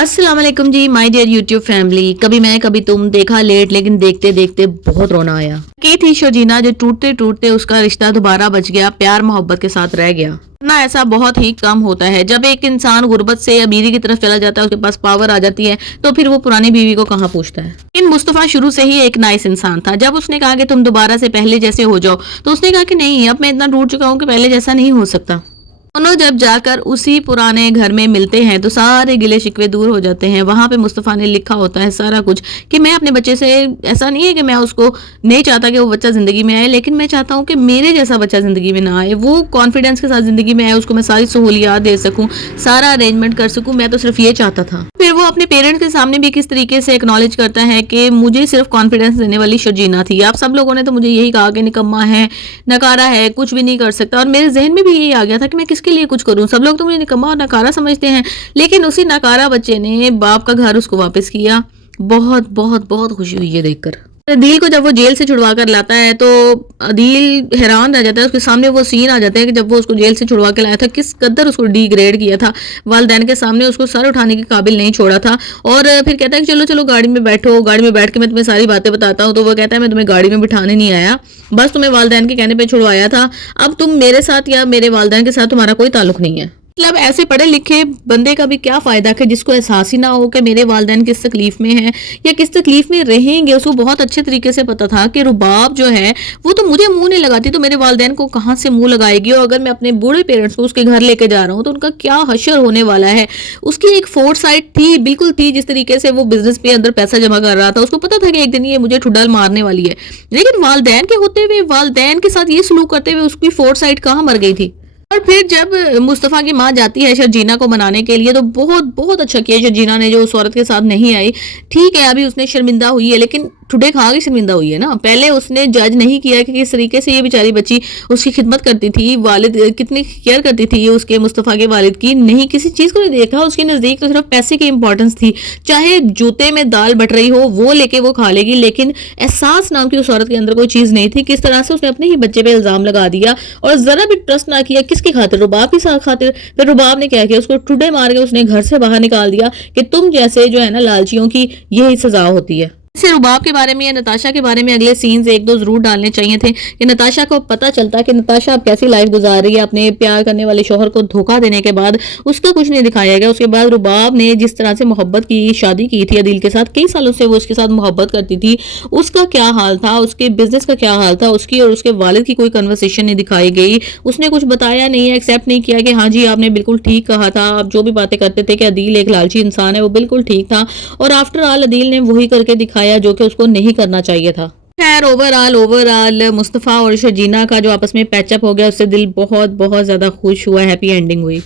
अस्सलाम वालेकुम जी my dear YouTube family. कभी मैं कभी तुम देखा लेट, लेकिन देखते देखते बहुत रोना आया। की थी शर्जीना जो टूटते टूटते उसका रिश्ता दोबारा बच गया, प्यार मोहब्बत के साथ रह गया। ना ऐसा बहुत ही कम होता है। जब एक इंसान गुर्बत से अमीरी की तरफ चला जाता है, उसके पास पावर आ जाती है, तो फिर वो पुरानी बीवी को कहाँ पूछता है। लेकिन मुस्तफा शुरू से ही एक नाइस इंसान था। जब उसने कहा कि तुम दोबारा से पहले जैसे हो जाओ, तो उसने कहा कि नहीं, अब मैं इतना टूट चुका हूँ कि पहले जैसा नहीं हो सकता। दोनों जब जाकर उसी पुराने घर में मिलते हैं तो सारे गिले शिकवे दूर हो जाते हैं। वहां पे मुस्तफा ने लिखा होता है सारा कुछ कि मैं अपने बच्चे से, ऐसा नहीं है कि मैं उसको नहीं चाहता कि वो बच्चा जिंदगी में आए, लेकिन मैं चाहता हूँ कि मेरे जैसा बच्चा जिंदगी में ना आए, वो कॉन्फिडेंस के साथ जिंदगी में आए, उसको मैं सारी सहूलियात दे सकूँ, सारा अरेंजमेंट कर सकूँ। मैं तो सिर्फ ये चाहता था। फिर वो अपने पेरेंट्स के सामने भी किस तरीके से एक्नॉलेज करता है कि मुझे सिर्फ कॉन्फिडेंस देने वाली शर्जीना थी। आप सब लोगों ने तो मुझे यही कहा कि निकम्मा है, नकारा है, कुछ भी नहीं कर सकता, और मेरे जहन में भी यही आ गया था कि मैं किसके लिए कुछ करूं। सब लोग तो मुझे निकम्मा और नकारा समझते हैं, लेकिन उसी नकारा बच्चे ने बाप का घर उसको वापस किया। बहुत बहुत बहुत खुशी हुई है देखकर। अदील को जब वो जेल से छुड़वा कर लाता है तो अदील हैरान रह जाता है। उसके सामने वो सीन आ जाते हैं कि जब वो उसको जेल से छुड़वा के लाया था, किस कदर उसको डिग्रेड किया था। वालिदैन के सामने उसको सर उठाने के काबिल नहीं छोड़ा था, और फिर कहता है कि चलो चलो गाड़ी में बैठो, गाड़ी में बैठ के मैं तुम्हें सारी बातें बताता हूँ। तो वो कहता है मैं तुम्हें गाड़ी में बिठाने नहीं आया, बस तुम्हें वालिदैन के कहने पर छुड़वाया था। अब तुम मेरे साथ या मेरे वालिदैन के साथ तुम्हारा कोई ताल्लुक नहीं है। मतलब ऐसे पढ़े लिखे बंदे का भी क्या फायदा कि जिसको एहसास ही ना हो कि मेरे वालिदैन किस तकलीफ में हैं या किस तकलीफ में रहेंगे। उसको बहुत अच्छे तरीके से पता था कि रुबाब जो है वो तो मुझे मुंह नहीं लगाती, तो मेरे वालिदैन को कहाँ से मुंह लगाएगी, और अगर मैं अपने बूढ़े पेरेंट्स को उसके घर लेके जा रहा हूँ तो उनका क्या हशर होने वाला है। उसकी एक फोरसाइट थी, बिल्कुल थी। जिस तरीके से वो बिजनेस पे अंदर पैसा जमा कर रहा था, उसको पता था कि एक दिन ये मुझे ठुड्डल मारने वाली है, लेकिन वालिदैन के होते हुए, वालिदैन के साथ ये सलूक करते हुए उसकी फोरसाइट कहाँ मर गई थी। और फिर जब मुस्तफ़ा की माँ जाती है शर्जीना को मनाने के लिए, तो बहुत बहुत अच्छा किया शर्जीना ने जो उस औरत के साथ नहीं आई। ठीक है, अभी उसने शर्मिंदा हुई है, लेकिन ठुडे खा के शर्मिंदा हुई है ना। पहले उसने जज नहीं किया कि किस तरीके से ये बेचारी बच्ची उसकी खिदमत करती थी, वालिद कितनी केयर करती थी उसके मुस्तफ़ा के वालिद की। नहीं, किसी चीज़ को नहीं देखा। उसके नज़दीक तो सिर्फ पैसे की इंपॉर्टेंस थी। चाहे जूते में दाल बट रही हो, वो लेके वो खा लेगी, लेकिन एहसास नाम की उस औरत के अंदर कोई चीज़ नहीं थी। किस तरह से उसने अपने ही बच्चे पे इल्ज़ाम लगा दिया और ज़रा भी ट्रस्ट ना किया। किसकी खातिर? रुबाब की खातिर। फिर रुबाब ने क्या किया, उसको ठुडे मार के उसने घर से बाहर निकाल दिया कि तुम जैसे जो है ना लालचियों की यही सजा होती है। इसे रुबाब के बारे में या नताशा के बारे में अगले सीन्स एक दो जरूर डालने चाहिए थे कि नताशा को पता चलता कि नताशा अब कैसी लाइफ गुजार रही है। अपने प्यार करने वाले शोहर को धोखा देने के बाद उसका कुछ नहीं दिखाया गया। उसके बाद रुबाब ने जिस तरह से मोहब्बत की, शादी की थी अदील के साथ, कई सालों से वो उसके साथ मोहब्बत करती थी, उसका क्या हाल था, उसके बिजनेस का क्या हाल था, उसकी और उसके वालिद की कोई कन्वर्सेशन नहीं दिखाई गई। उसने कुछ बताया नहीं है, एक्सेप्ट नहीं किया कि हाँ जी आपने बिल्कुल ठीक कहा था। आप जो भी बातें करते थे कि अदील एक लालची इंसान है, वो बिल्कुल ठीक था, और आफ्टर ऑल अदील ने वही करके दिखाया जो कि उसको नहीं करना चाहिए था। खैर ओवरऑल मुस्तफ़ा और शर्जीना का जो आपस में पैचअप हो गया, उससे दिल बहुत बहुत ज्यादा खुश हुआ, हैप्पी एंडिंग हुई।